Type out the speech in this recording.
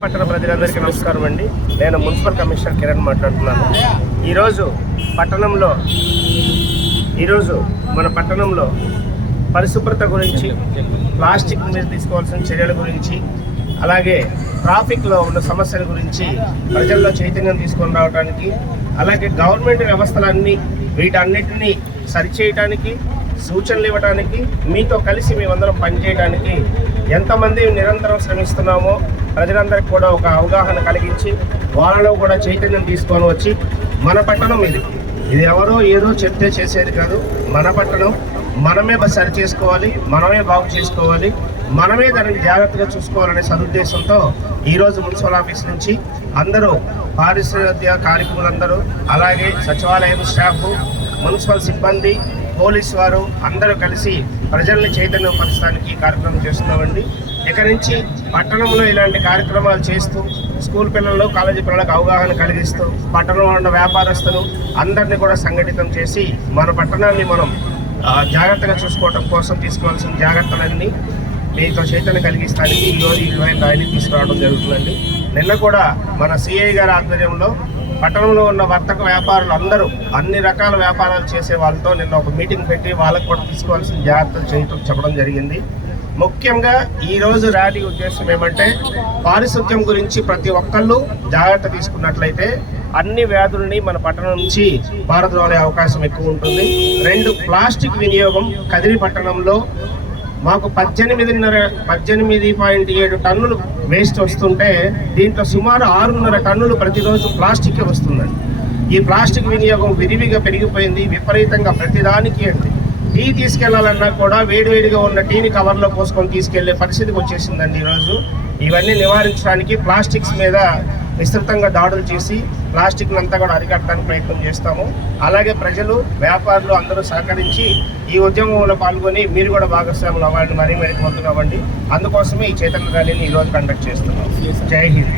పట్టణ ప్రజలందరికీ నమస్కారం అండి. నేను మున్సిపల్ కమిషనర్ కిరణ్ మాట్లాడుతున్నాను. ఈరోజు పట్టణంలో ఈరోజు మన పట్టణంలో పరిశుభ్రత గురించి ప్లాస్టిక్ మీద తీసుకోవాల్సిన చర్యల గురించి అలాగే ట్రాఫిక్లో ఉన్న సమస్యల గురించి ప్రజల్లో చైతన్యం తీసుకొని రావడానికి అలాగే గవర్నమెంట్ వ్యవస్థలన్నీ వీటన్నిటినీ సరిచేయటానికి సూచనలు ఇవ్వడానికి మీతో కలిసి మేమందరం పనిచేయడానికి ఎంతమంది నిరంతరం శ్రమిస్తున్నామో ప్రజలందరికీ కూడా ఒక అవగాహన కలిగించి వాళ్ళలో కూడా చైతన్యం తీసుకొని వచ్చి మన పట్టణం ఇది. ఇది ఎవరో ఏదో చెప్తే చేసేది కాదు. మన పట్టణం మనమే సరి చేసుకోవాలి మనమే బాగు చేసుకోవాలి మనమే దానిని జాగ్రత్తగా చూసుకోవాలనే సదుద్దేశంతో ఈరోజు మున్సిపల్ ఆఫీస్ నుంచి అందరూ పారిశ్రామిక కార్మికులందరూ అలాగే సచివాలయం స్టాఫ్ మున్సిపల్ సిబ్బంది పోలీస్ వారు అందరూ కలిసి ప్రజల్ని చైతన్యపరచడానికి ఈ కార్యక్రమం చేస్తున్నామండి. ఇక నుంచి పట్టణంలో ఇలాంటి కార్యక్రమాలు చేస్తూ స్కూల్ పిల్లలు కాలేజీ పిల్లలకు అవగాహన కలిగిస్తూ పట్టణంలో ఉన్న వ్యాపారస్తులు అందరినీ కూడా సంఘటితం చేసి మన పట్టణాన్ని మనం జాగ్రత్తగా చూసుకోవడం కోసం తీసుకోవాల్సిన జాగ్రత్తలన్నీ మీతో చైతన్యం కలిగిస్తానికి ఈరోజు ఈ విధమైన తీసుకురావడం జరుగుతుందండి. నిన్న కూడా మన సిఐ గారి ఆధ్వర్యంలో పట్టణంలో ఉన్న వర్తక వ్యాపారులు అందరూ అన్ని రకాల వ్యాపారాలు చేసే వాళ్ళతో నిన్న ఒక మీటింగ్ పెట్టి వాళ్ళకు కూడా తీసుకోవాల్సిన జాగ్రత్తలు చేయటం చెప్పడం జరిగింది. ముఖ్యంగా ఈరోజు ర్యాలీ ఉద్దేశం ఏమంటే పారిశుద్ధ్యం గురించి ప్రతి ఒక్కళ్ళు జాగ్రత్త తీసుకున్నట్లయితే అన్ని వ్యాధుల్ని మన పట్టణం నుంచి పారద్రోలే అవకాశం ఎక్కువ ఉంటుంది. రెండు ప్లాస్టిక్ వినియోగం కదిరి పట్టణంలో మాకు పద్దెనిమిదిన్నర పద్దెనిమిది పాయింట్ ఏడు టన్నులు వేస్ట్ వస్తుంటే దీంట్లో సుమారు ఆరున్నర టన్నులు ప్రతిరోజు ప్లాస్టిక్ వస్తుందండి. ఈ ప్లాస్టిక్ వినియోగం విరివిగా పెరిగిపోయింది విపరీతంగా ప్రతిదానికి అండి. టీ తీసుకెళ్ళాలన్నా కూడా వేడివేడిగా ఉన్న టీని కవర్లో పోసుకొని తీసుకెళ్ళే పరిస్థితికి వచ్చేసిందండి ఈరోజు. ఇవన్నీ నివారించడానికి ప్లాస్టిక్స్ మీద విస్తృతంగా దాడులు చేసి ప్లాస్టిక్ అంతా కూడా అరికట్టడానికి ప్రయత్నం చేస్తాము. అలాగే ప్రజలు వ్యాపారులు అందరూ సహకరించి ఈ ఉద్యమంలో పాల్గొని మీరు కూడా భాగస్వాములు అవ్వాలని మరీ మరీ కోరుతున్నామండి. అందుకోసమే ఈ చైతన్య ర్యాలీని ఈరోజు కండక్ట్ చేస్తున్నాం. జై హింద్.